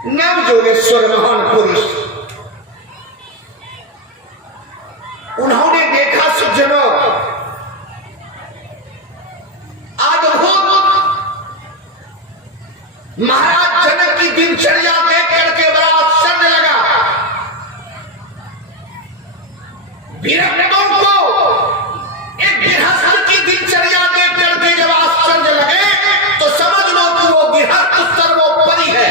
नव जोगेश्वर महान पुरुष, उन्होंने देखा सज्जनों, अद्भुत महाराज जनक की दिनचर्या देख करके बड़ा आश्चर्य लगा। विरक्तों को एक गृहस्थ की दिनचर्या देख करके जब आश्चर्य लगे तो समझ लो कि वो गृहस्थ सर्वोपरि है।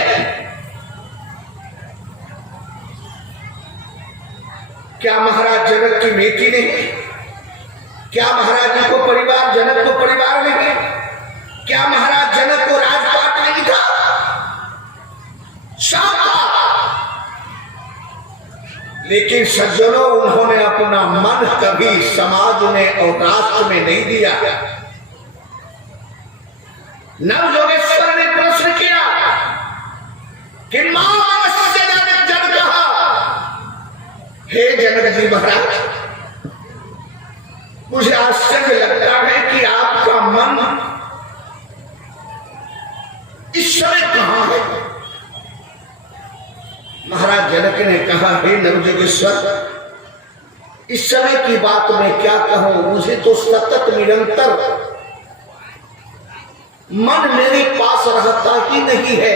क्या महाराज जनक की बेटी नहीं? क्या महाराज जी को परिवार, जनक को परिवार नहीं? क्या महाराज जनक को राजपाट नहीं था? सब था। लेकिन सज्जनों, उन्होंने अपना मन कभी समाज में और राष्ट्र में नहीं दिया। नव योगेश्वर ने प्रश्न किया कि मामस्य जनक जन कहा, हे जनक जी महाराज, मुझे आश्चर्य लगता है कि आपका मन इस समय कहां है? महाराज जनक ने कहा, हे नवजोगेश्वर, इस समय की बात मैं क्या कहूं, मुझे तो सतत निरंतर मन मेरे पास रहता ही नहीं है।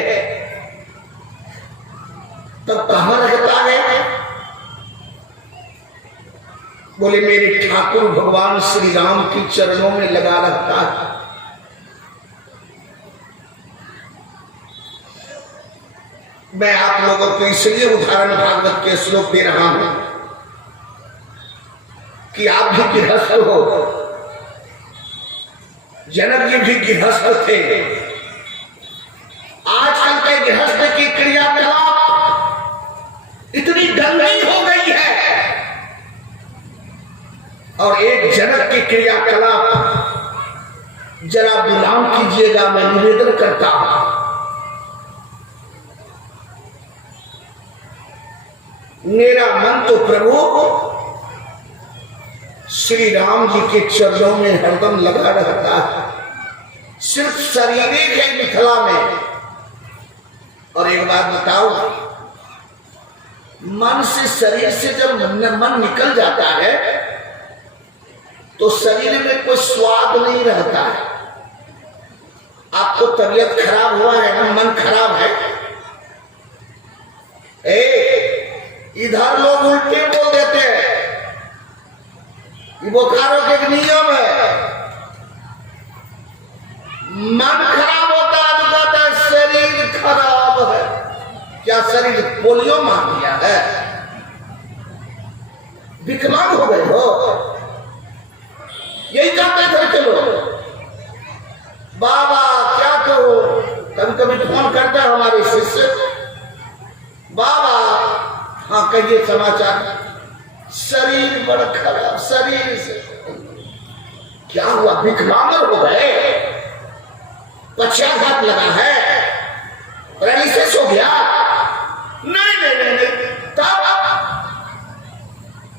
तब कहां रहता है? बोले मेरे ठाकुर भगवान श्री राम की चरणों में लगा रहता है। मैं आप लोगों को इसलिए उदाहरण भागवत के श्लोक दे रहा हूं कि आप भी गृहस्थ हो, जनक जी भी गृहस्थ थे। आजकल के गृहस्थ की क्रियाकलाप इतनी गंदी हो गई है, और एक जनक की क्रियाकलाप जरा विराम कीजिएगा, मैं निवेदन करता हूं। मेरा मन तो प्रभु श्री राम जी के चरणों में हरदम लगा रहता है, सिर्फ शरीर है मिथिला में। और एक बात बताओ, मन से, शरीर से जब मन निकल जाता है तो शरीर में कोई स्वाद नहीं रहता है। आपको तबीयत खराब हुआ है ना, मन खराब है, इधर लोग उल्टे बोल देते हैं, ये बोकारो के एक नियम है। मन खराब होता है तो कहता है शरीर खराब है। क्या शरीर पोलियो मार दिया है? विकलांग हो गए हो? यही कहते थे के लोग। बाबा क्या कहो, कभी कभी फोन करते हैं हमारे शिष्य, बाबा हाँ कहिए समाचार, शरीर बड़ा खराब, शरीर से क्या हुआ, विकलांग हो गए, पक्षाघात लगा है, पैरालिसिस हो गया? नहीं नहीं नहीं, नहीं।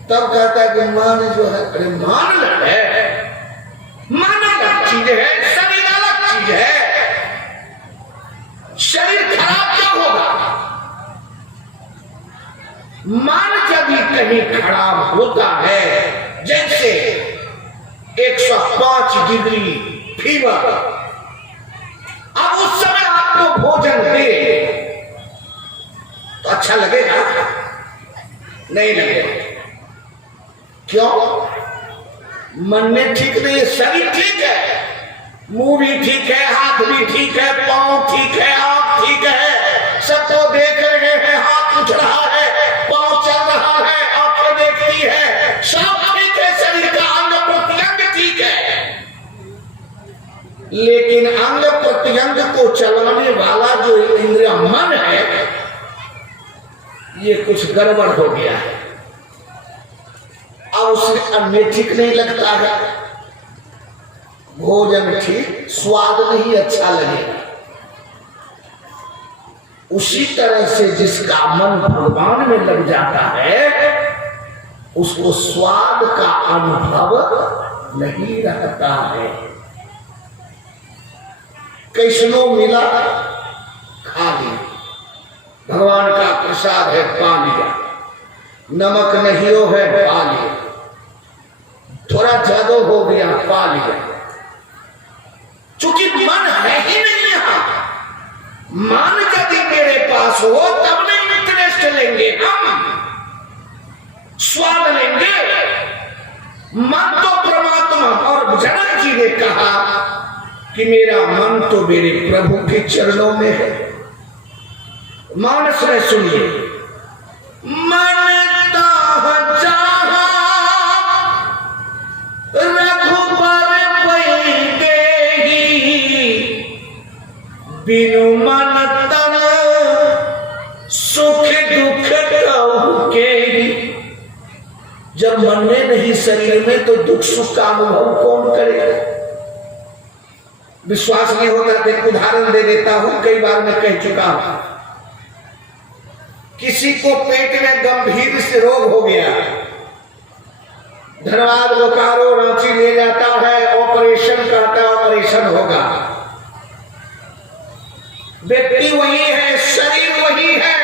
तब कहता है कि मान जो है, अरे मान है, मान अलग चीज है, शरीर अलग चीज है। शरीर खराब क्या होगा? मन जब भी कहीं खराब होता है, जैसे 105 डिग्री फीवर, अब उस समय आपको भोजन दे तो अच्छा लगेगा? नहीं लगेगा। क्यों? मन में ठीक नहीं है, शरीर ठीक है, मुंह भी ठीक है, हाथ भी ठीक है, पांव ठीक है, आंख ठीक है, सबको देख रहे हैं, हाथ उठ रहा है, पांव चल रहा है, आंखें देखती है, सब ठीक है, शरीर का अंग प्रत्यंग ठीक है। लेकिन अंग प्रत्यंग को चलाने वाला जो इंद्रिय मन है, ये कुछ गड़बड़ हो गया है। अब उसे अन्न ठीक नहीं लगता है, भोजन ठीक, स्वाद नहीं अच्छा लगेगा। उसी तरह से जिसका मन भगवान में लग जाता है, उसको स्वाद का अनुभव नहीं रहता है। कैसनो मिला खा ली, भगवान का प्रसाद है, पा लिया। नमक नहीं हो है, पा लिया। थोड़ा ज्यादा हो गया, पा लिया। चूंकि मन है ही नहीं यहां। मन यदि मेरे पास हो तब नहीं इंटरेस्ट लेंगे, हम स्वाद लेंगे। मन तो परमात्मा, और जनक जी ने कहा कि मेरा मन तो मेरे प्रभु के चरणों में है। मानस में सुनिए, मन ताह चाहा रघुबर पैदेही, बिनु मन तन सुख दुख कहु केहि। जब मन में नहीं शरीर में तो दुख सुख का अनुभव कौन करेगा? विश्वास नहीं होता, एक उदाहरण दे देता हूं, कई बार मैं कह चुका हूं। किसी को पेट में गंभीर से रोग हो गया, धनबाद बोकारो रांची ले जाता है, ऑपरेशन करता, ऑपरेशन होगा। व्यक्ति वही है, शरीर वही है,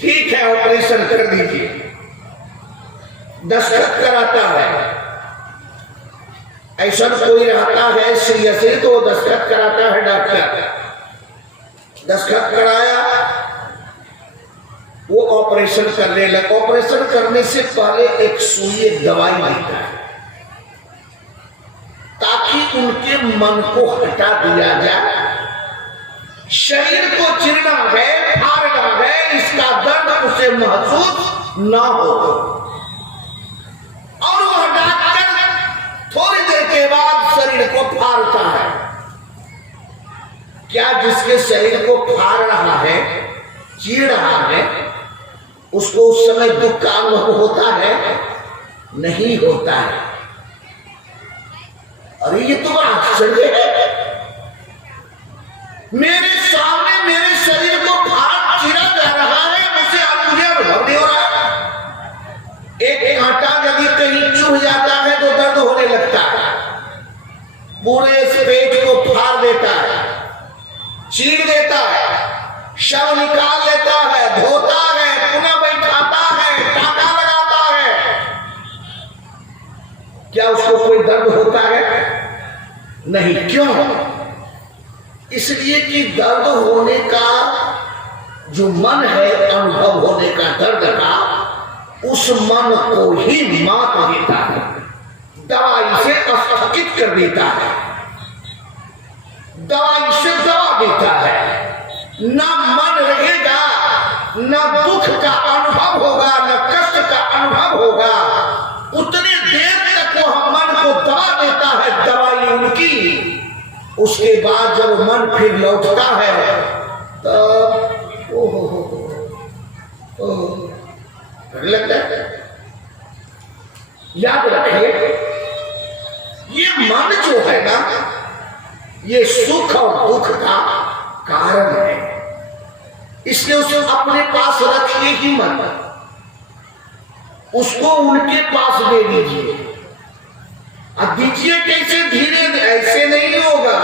ठीक है, ऑपरेशन कर दीजिए। दस्तखत कराता है, ऐसा कोई रहता है सीरियस तो दस्तखत कराता है डॉक्टर। दस्तखत कराया, वो ऑपरेशन करने लगा। ऑपरेशन करने से पहले एक सुई, एक दवाई देता है ताकि उनके मन को हटा दिया जाए। शरीर को चिरना है, फाड़ना है, इसका दर्द उसे महसूस ना हो। और वह डॉक्टर थोड़ी देर के बाद शरीर को फाड़ता है। क्या जिसके शरीर को फाड़ रहा है, चीर रहा है, उसको उस समय दुख का अनुभव होता है? नहीं होता है। अरे ये तो आश्चर्य है, मेरे सामने मेरे शरीर को फाड़ चीरा जा रहा है, मुझे अनुभव नहीं हो रहा। एक कांटा यदि कहीं चुभ जाता है तो दर्द होने लगता है, पूरे पेट को फाड़ देता है, चीर देता है, शव निकाल लेता है, धोता है, पुनः बैठाता है, टाका लगाता है। क्या उसको कोई दर्द होता है? नहीं। क्यों? इसलिए कि दर्द होने का जो मन है, अनुभव होने का दर्द का, उस मन को ही मात देता है, दवाई से स्थगित कर देता है, दवाई से दवा देता है। न मन रहेगा, न दुख का अनुभव होगा, न कष्ट का अनुभव होगा। उतने देर तक वो मन को दवा देता है, दवाई उनकी। उसके बाद जब मन फिर लौटता है तब लगता है। याद रखिए, ये मन जो है ना, ये सुख और दुख का कारण है। इसलिए उसे अपने पास रखिए ही मत, उसको उनके पास दे दीजिए। अब दीजिए कैसे? धीरे, ऐसे नहीं होगा।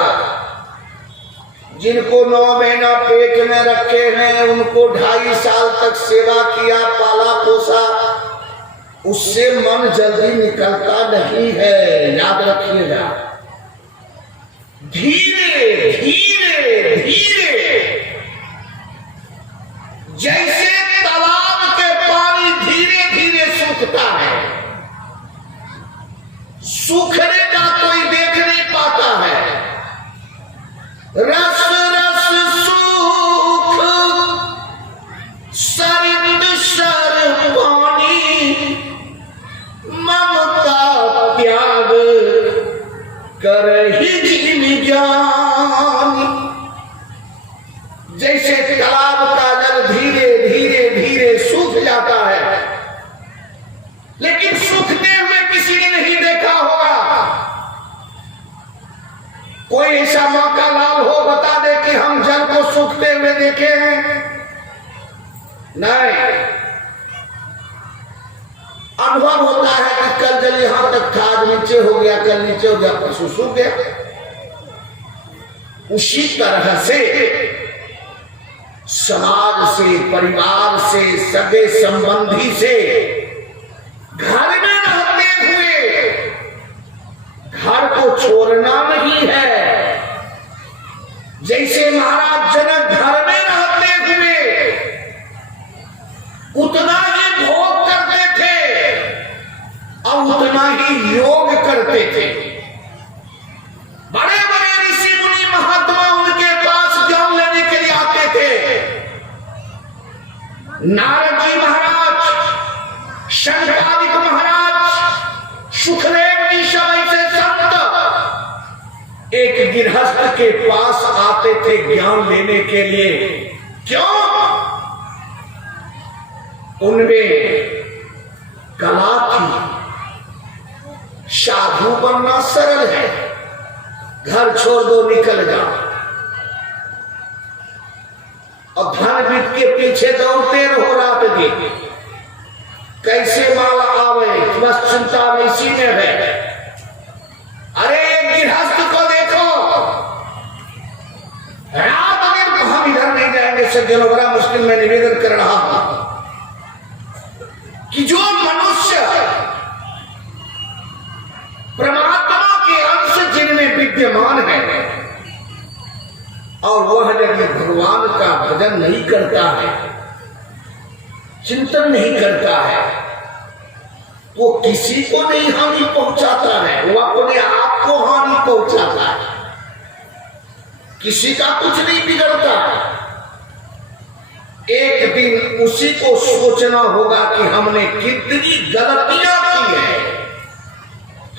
जिनको 9 महीना पेट में रखे हैं, उनको 2.5 साल तक सेवा किया, पाला पोसा, उससे मन जल्दी निकलता नहीं है। याद रखिएगा, धीरे धीरे धीरे, जैसे तालाब के पानी धीरे धीरे सूखता है। सूखने का कोई देख नहीं पाता है। रस रस सूख सरित सर पानी, ममता त्याग करहि जिन ज्ञानी। जैसे तालाब का जल धीरे धीरे धीरे सूख जाता है, लेकिन सूखते हुए किसी ने नहीं देखा होगा। कोई ऐसा मौका लाल हो, बता दे कि हम जल को सूखते हुए देखे हैं? नहीं। अनुभव होता है कि कल जल यहां तक था, आज नीचे हो गया, कल नीचे हो गया, परसों सूख गया। उसी तरह से समाज से, परिवार से, सगे संबंधी से, घर में रहते हुए घर को छोड़ना नहीं है। जैसे महाराज जनक घर में रहते हुए उतना ही भोग करते थे और उतना ही योग करते थे। बड़े बड़े ऋषि मुनि महात्मा उनके पास ज्ञान लेने के लिए आते थे। नारद जी महाराज, शंकरादिक महाराज, सुखदेव जी सब ऐसे संत एक गृहस्थ के पास आते थे ज्ञान लेने के लिए। क्यों? उनमें कला थी। साधु बनना सरल है, घर छोड़ दो निकल जाओ, और धन वित्त के पीछे दौड़ते रहो रात दिन। कैसे माल आवे बस चिंता इसी में है। अरे गृहस्थ को देखो, रात दिन हम इधर नहीं जाएंगे। सज्जनों, बड़ा मुश्किल में निवेदन कर रहा हूं कि जो मनुष्य परमात्मा के अंश जिनमें विद्यमान है और वह यदि भगवान का भजन नहीं करता है, चिंतन नहीं करता है, वो किसी को नहीं हानि पहुंचाता है, वो अपने आप को हानि पहुंचाता है। किसी का कुछ नहीं बिगड़ता। एक दिन उसी को सोचना होगा कि हमने कितनी गलतियां की है।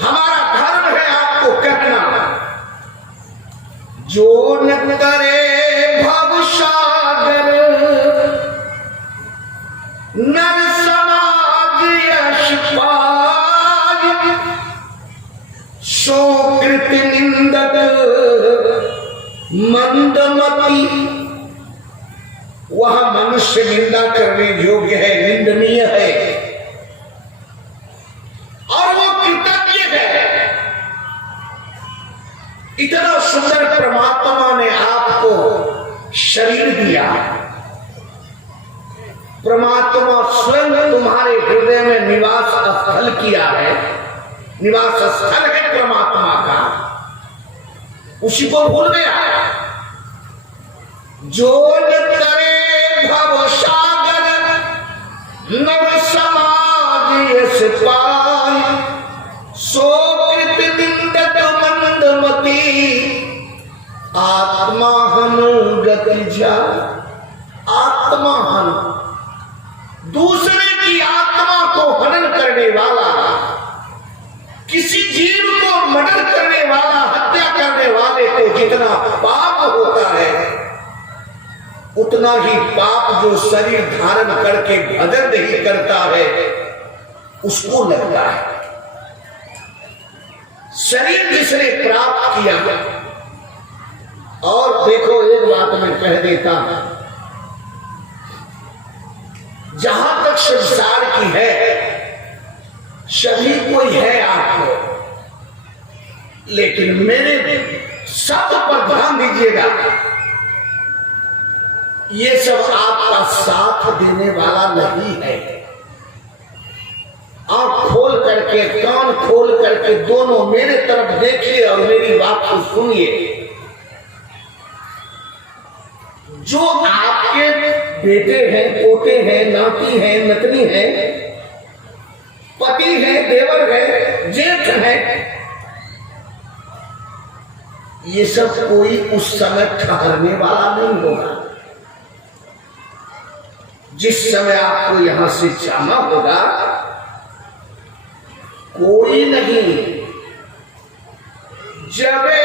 हमारा धर्म है आपको कहना, जो न करे भव सागर नर समाज यश पाय, सो कृत निंदक मंदमती। वह मनुष्य निंदा करने योग्य है, निंदनीय है, और वो कृतज्ञ है। इतना सुंदर परमात्मा ने आपको शरीर दिया। परमात्मा स्वयं तुम्हारे हृदय में निवास स्थल किया है। निवास स्थल है परमात्मा का, उसी को भूल गया। जो न करे भव सागर नर समाज यश पाय, सो कृत निंदक मंदमती, आत्मा हन गति जाय। आत्मा हन, दूसरे की आत्मा को हनन करने वाला, किसी जीव को मर्डर करने वाला, हत्या करने वाले को जितना पाप होता है, उतना ही पाप जो शरीर धारण करके भजन नहीं करता है उसको लगता है। शरीर जिसने प्राप्त किया। और देखो, एक बात मैं कह देता हूं, जहां तक संसार की है, सभी कोई है आपको, लेकिन मेरे शब्द पर ध्यान दीजिएगा, ये सब आपका साथ देने वाला नहीं है। आंख खोल करके, कान खोल करके दोनों मेरे तरफ देखिए और मेरी बात को सुनिए। जो आपके बेटे हैं, पोते हैं, नाती हैं, नतनी हैं, पति हैं, देवर हैं, जेठ हैं, ये सब कोई उस समय ठहरने वाला नहीं होगा। जिस समय आपको यहां से जाना होगा, कोई नहीं। जबे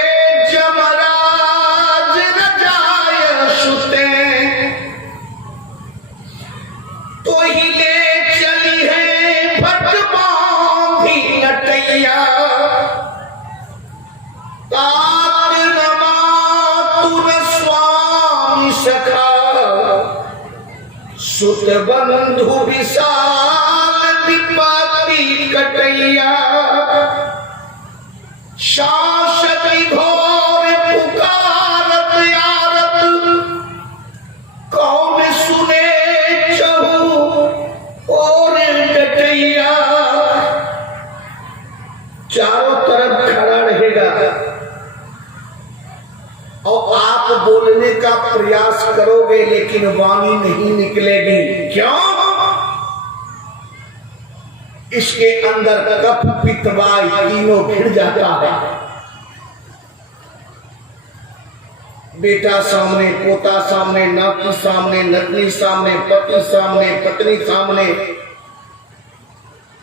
जमराज रजाय सुते, तो ही ले चली है भट बांधी नटैया, तात नमा तुन स्वामी सखा, सुत बंधु विशाल विपत्ति कटैया, शासक घोर पुकार और आप बोलने का प्रयास करोगे लेकिन वाणी नहीं निकलेगी। क्यों? इसके अंदर कफ पित्त वायु तीनों भिड़ जाता है। बेटा सामने, पोता सामने, नाती सामने, नतनी सामने, पति सामने, पत्नी सामने,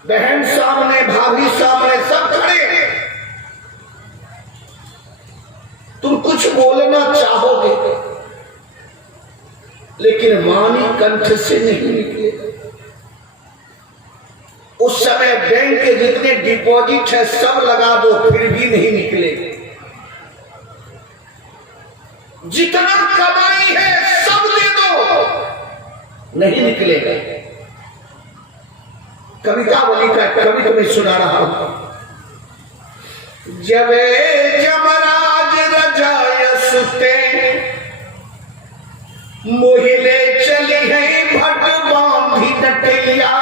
बहन सामने, भाभी सामने, सब खड़े हैं। तुम कुछ बोलना चाहोगे लेकिन वाणी कंठ से नहीं निकलेगा। उस समय बैंक के जितने डिपॉजिट है सब लगा दो फिर भी नहीं निकलेगा। जितना कमाई है सब दे दो नहीं निकलेगा। कविता बोली का कवि तुम्हें सुना रहा हूं। जब जमराज रजाय सुते मोहिले चली है भट बांधी नटैया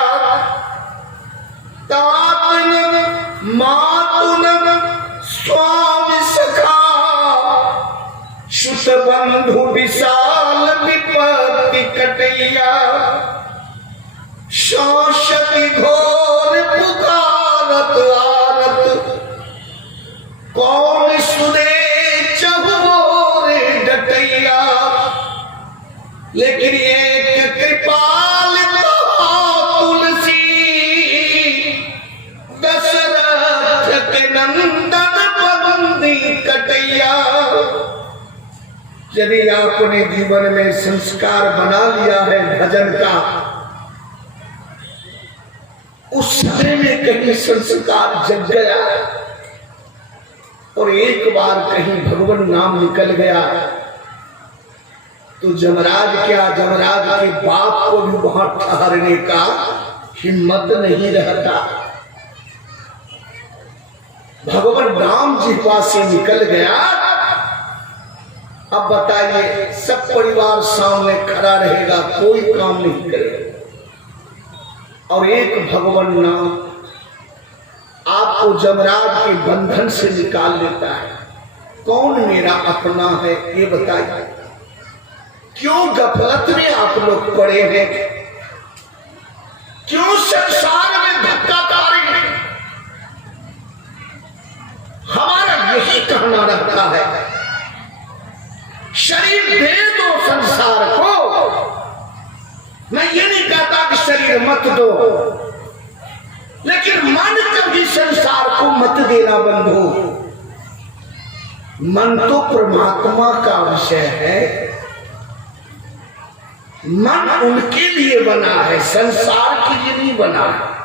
तातन मातुन स्वामी सखा शुत बंधु विशाल विपत्ति कटैया शाश्वती घोर पुकारत आरत कौन सुने चहुरे डटैया। लेकिन एक कृपाल तुलसी दशरथ के नंदन बंदी कटैया। यदि आपने जीवन में संस्कार बना लिया है भजन का, उस समय में कहीं संस्कार जग गया और एक बार कहीं भगवान नाम निकल गया तो जमराज क्या, जमराज के बाप को भी वहां ठहरने का हिम्मत नहीं रहता। भगवान नाम जिह्वा से निकल गया। अब बताइए, सब परिवार सामने खड़ा रहेगा, कोई काम नहीं करेगा और एक भगवान नाम आपको जमराज के बंधन से निकाल लेता है। कौन मेरा अपना है ये बताइए। क्यों गफलत में आप लोग पड़े हैं? क्यों संसार में धक्का खा? हमारा यही कहना रहता है, शरीर दे दो संसार को। मैं ये नहीं कहता कि शरीर मत दो, लेकिन मन कभी संसार को मत देना बंधु। मन तो परमात्मा का विषय है, मन उनके लिए बना है, संसार के लिए नहीं बना है।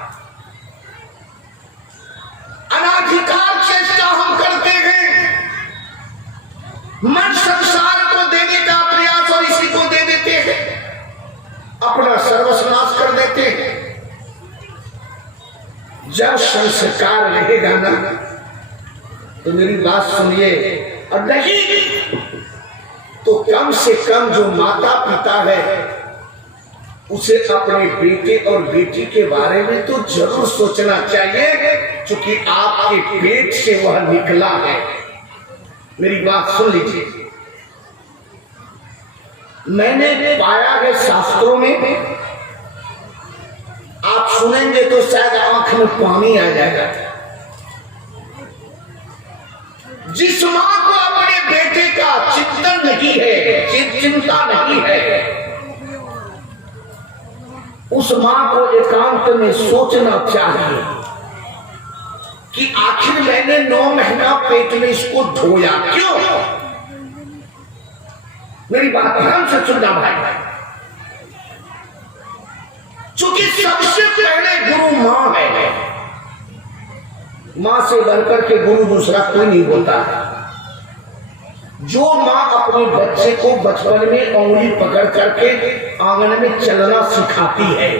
अनाधिकार चेष्टा हम करते हैं, मन संसार को देने का प्रयास और इसी को दे देते हैं, अपना सर्वनाश कर देते हैं। जब संस्कार रहेगा ना तो मेरी बात सुनिए, और नहीं तो कम से कम जो माता पिता है उसे अपने बेटे और बेटी के बारे में तो जरूर सोचना चाहिए, क्योंकि आपके पेट से वह निकला है। मेरी बात सुन लीजिए, मैंने पाया है शास्त्रों में, आप सुनेंगे तो शायद आंख में पानी आ जाएगा। जिस मां को अपने बेटे का चिंतन नहीं है, चिंता नहीं है, उस मां को एकांत में सोचना चाहिए कि आखिर मैंने 9 महीना पेट में इसको ढोया क्यों। मेरी बात ध्यान से सुनना भाई, क्योंकि सबसे पहले गुरु मां है। मां से बढ़कर के गुरु दूसरा कोई नहीं होता। जो मां अपने बच्चे को बचपन में उंगली पकड़ करके आंगन में चलना सिखाती है,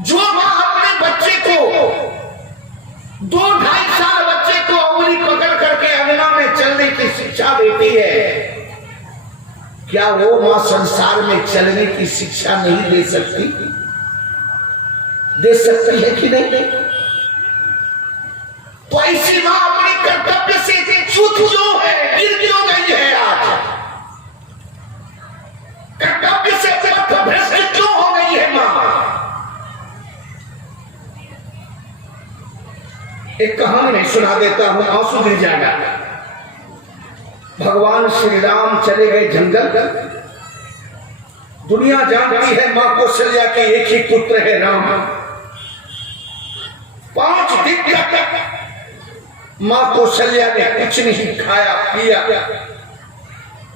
जो मां अपने बच्चे को 2-2.5 साल बच्चे को उंगली पकड़ करके अंगना में चलने की शिक्षा देती है, क्या वो मां संसार में चलने की शिक्षा नहीं दे सकती? दे सकती है कि नहीं? तो ऐसी मां अपने कर्तव्य से च्युत क्यों है? एक कहानी मैं सुना देता हूं, आंसू गिर जाएगा। भगवान श्री राम चले गए जंगल। दुनिया जानती है मां कौशल्या के एक ही पुत्र है राम। 5 दिन तक मां कौशल्या ने कुछ नहीं खाया पिया,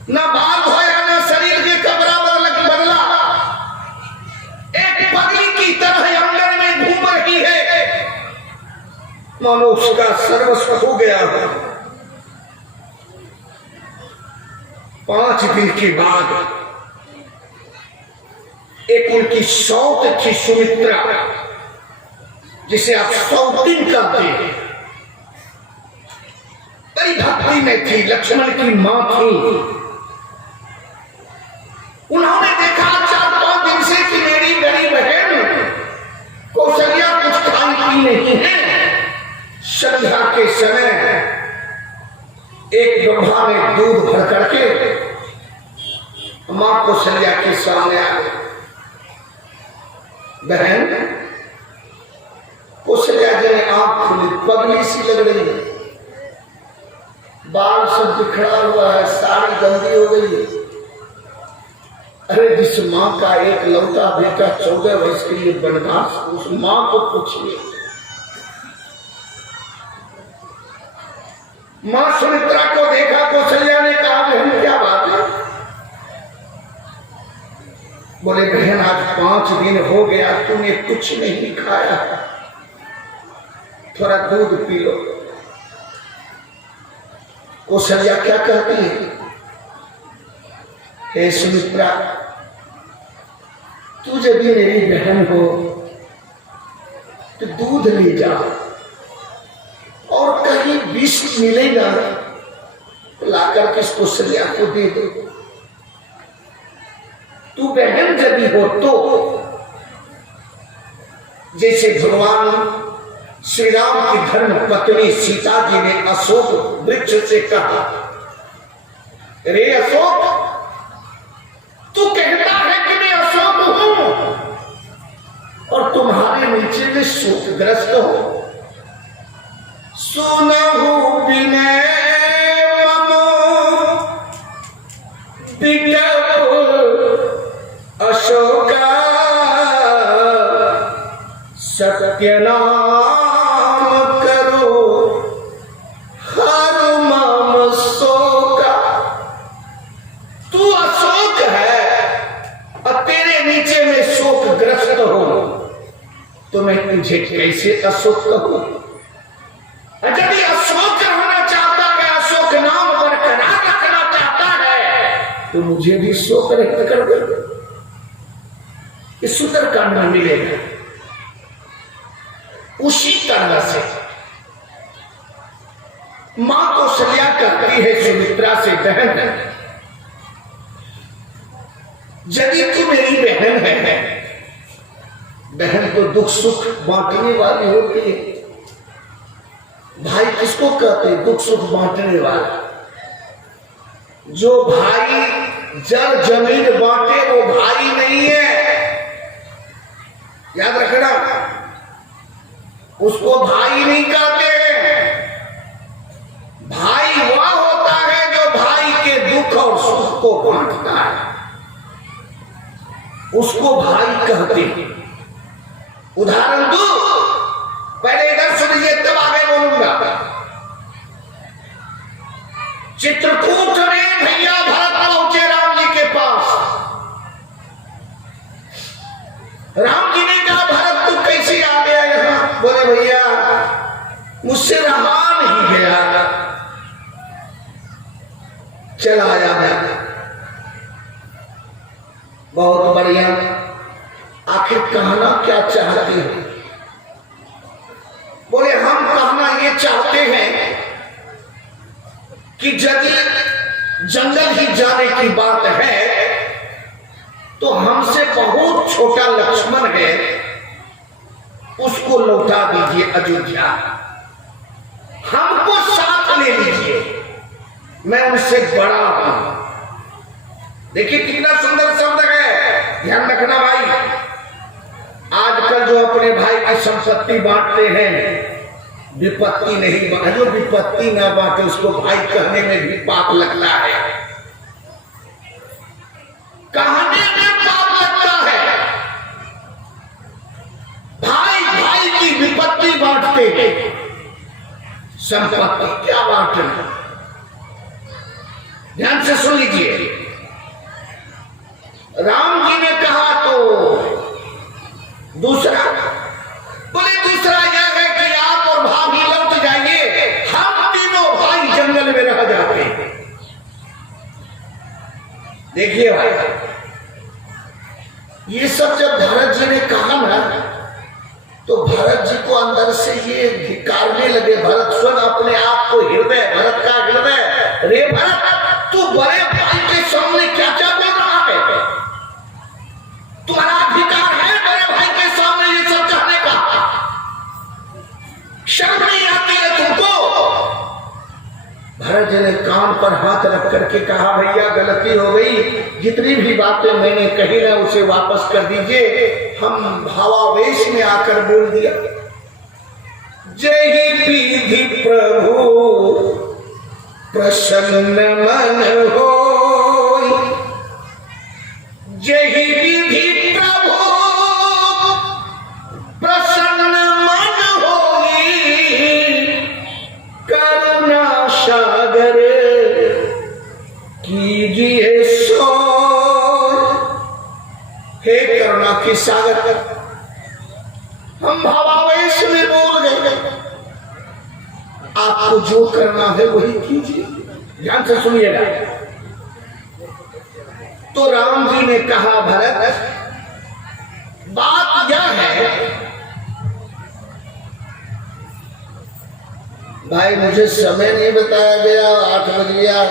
ना बाल होया ना शरीर के कपड़ा बदला। एक पगली की तरह आंगन में घूम रही है, मानो उसका सर्वस्व हो गया। 5 दिन के बाद एक उनकी सौत थी सुमित्रा, जिसे आप सौतिन कहते हैं, बड़ी भक्ति में थी, लक्ष्मण की मां थी। उन्होंने देखा 4-5 दिन से कि मेरी बड़ी बहन कौशल्या कुछ खाई पी नहीं है। संध्या के समय एक ब्रह्मा ने दूध भर करके मां कौशल्या के सामने आ गए। बहन कौशल्या जी ने आंख खुली, पगली सी लग रही है, बाल सब बिखरा हुआ है, साड़ी गंदी हो गई है। अरे जिस मां का एक लौता बेटा 14 वर्ष के लिए बनवास, उस मां को पूछिए। मां सुमित्रा को देखा, कौशल्या ने कहा बहन क्या बात है? बोले बहन आज 5 दिन हो गया तूने कुछ नहीं खाया, थोड़ा दूध पी लो। कौशल्या क्या कहती है? हे सुमित्रा, तू जब भी मेरी बहन हो तो दूध ले जा, और कहीं विष मिलेगा तो लाकर के कौशल्या को दे दो। तू बहन जब भी हो तो जैसे भगवान श्री राम की धर्म पत्नी सीता जी ने अशोक वृक्ष से कहा, रे अशोक, तू कहता है कि मैं अशोक हूं और तुम्हारे नीचे में शोकग्रस्त हो। सुनहु बिने अशोका सत्य नाम करो हर मम शोका। तू अशोक है और तेरे नीचे में शोकग्रस्त हो, तो मैं तुझे कैसे अशोक कहूं? यदि अशोक होना चाहता है, अशोक नाम बरकरार रखना चाहता है, तो मुझे भी शोक रहित कर दे। इस सुंदरकांड में मिलेगा। उसी तरह से मां कौशल्या कहती है सुमित्रा से, बहन यदि तू मेरी बहन है, बहन तो दुख सुख बांटने वाली होती है। भाई किसको कहते हैं? दुख सुख बांटने वाला। जो भाई जड़ जमीन बांटे वो भाई नहीं है, याद रखना। उसको भाई नहीं कहते हैं। भाई वह होता है जो भाई के दुख और सुख को बांटता है, उसको भाई कहते हैं। उदाहरण दो, पहले इधर सुनिए तब आगे बोलूंगा। चित्रकूट में भैया भरत पहुंचे राम जी के पास। राम जी ने कहा भरत तू कैसे आ गया यहाँ? बोले भैया मुझसे रहा नहीं गया, चला आया मैं। बहुत बढ़िया, आखिर कहना क्या चाहते हो? बोले हम कहना ये चाहते हैं कि यदि जंगल ही जाने की बात है तो हमसे बहुत छोटा लक्ष्मण है, उसको लौटा दीजिए अयोध्या, हमको साथ ले लीजिए, मैं उनसे बड़ा हूं। देखिए कितना सुंदर शब्द है, ध्यान रखना भाई। आजकल जो अपने भाई की संपत्ति बांटते हैं विपत्ति नहीं बांटे, जो विपत्ति ना बांटे उसको भाई कहने में भी पाप लगता है, कहने में पाप लगता है। भाई भाई की विपत्ति बांटते हैं, संपत्ति क्या बांटना। ध्यान से सुन लीजिए, राम जी ने कहा तो दूसरा, बोले दूसरा यह है कि आप और भाभी लौट जाइए, हम तीनों भाई जंगल में रह जाते हैं। देखिए भाई, ये सब जब भरत जी ने कहा ना, तो भरत जी को अंदर से ये धिक्कारने लगे। भरत स्वयं अपने आप को हृदय, भरत का हृदय, रे भरत तू बड़े भाई के सामने क्या क्या बोल रहा है? तुम्हारा अधिकार है बड़े भाई के सामने ये सब कहने का? शर्म नहीं आती है तुमको? भरत जी ने कान पर हाथ रख करके कहा, भैया गलती हो गई, जितनी भी बातें मैंने कही ना उसे वापस कर दीजिए। हम भावावेश में आकर बोल दिया। जय विधि प्रभु प्रसन्न मन हो, जय विधि प्रभु प्रसन्न मन होई, करुणा सागर कीजिए सो। हे करुणा की सागर, हम भावावेश में बोल गए, आपको जो करना है वही कीजिए। ध्यान से सुनिएगा। तो राम जी ने कहा, भरत बात यह है, भाई मुझे समय नहीं बताया गया, 8 बज गया,